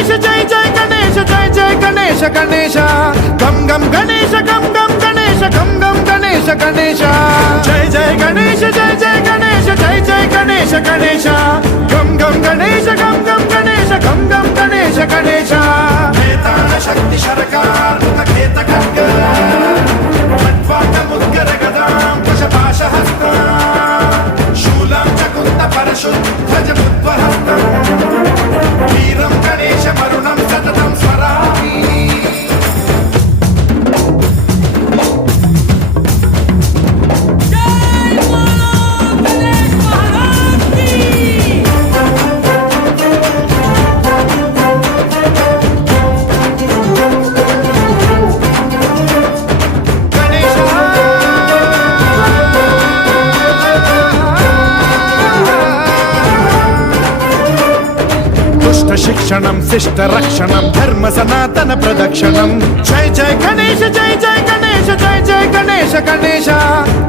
गणेश जय जय गणेश जय जय गणेश गणेश गम गम गणेश गम गम गणेश गम गम गणेश गणेश जय जय गणेश जय जय गणेश जय जय गणेश गणेश गम गम गणेश गम गम गणेश गम गम गणेश गणेश वेताल शक्ति शरकार मुखखेत खड्ग मुद्गर गदां कुशपाशहस्ता शूलं च कुन्द परशुध्वज बुद्वहस्तं वीरं गणेश वरुणं सततं स्मरामि शिक्षणं शिष्ट रक्षणं धर्म सनातन प्रदक्षिणं जय जय गणेश जय जय गणेश जय जय गणेश गणेश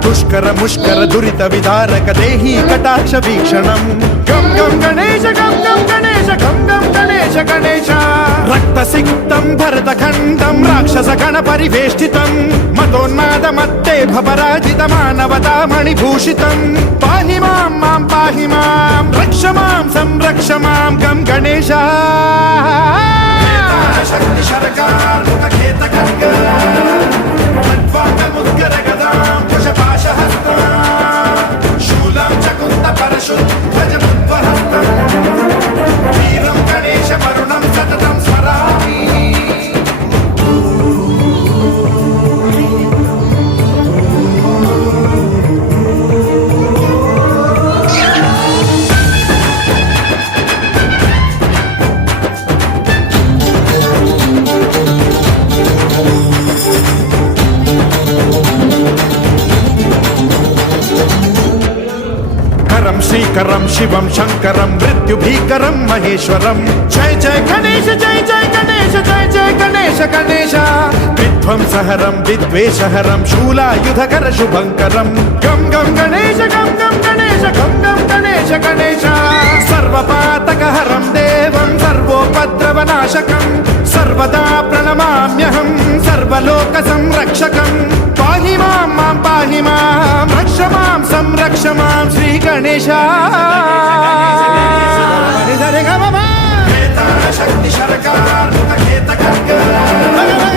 दुष्कर मुष्कर दुरित विदारक देहि कटाक्ष वीक्षणं गम गम गणेश गम गम गणेश गम गम गणेश गणेश रक्त सिक्तं भरतखण्डं राक्षस गण परिवेष्टितं मदोन्माद मत्ते भवराजित मानवता मणिभूषितं पाहि मां मां पाहि मां रक्ष मां संरक्ष मां गम गणेश शक्ति शरकार मुखखेत खड्ग मुद्गर गदां कुशपाशहस्ता शूलं च कुन्द परशुध्वज बुद्वहस्तं वीरं गणेश वरुणं सततं स्मरामि श्रीकरं शिवं शंकरं मृत्युभीकरं महेश्वरं जय जय गणेश जय जय गणेश जय जय गणेश गणेश विध्वंसहरं विद्वेषहरं शूलायुधकर शुभंकरं गम गम गणेश गम गम गणेश गम गम गणेश गणेश सर्वपातकहरं देवं सर्वोपद्रवनाशकं सर्वदा प्रणमाम्यहं सर्वलोकसंरक्षकं पाहि मां मां पाहि मां रक्ष मां संरक्ष मां श्री गणेश शक्ति शरकार मुखखेत खड्ग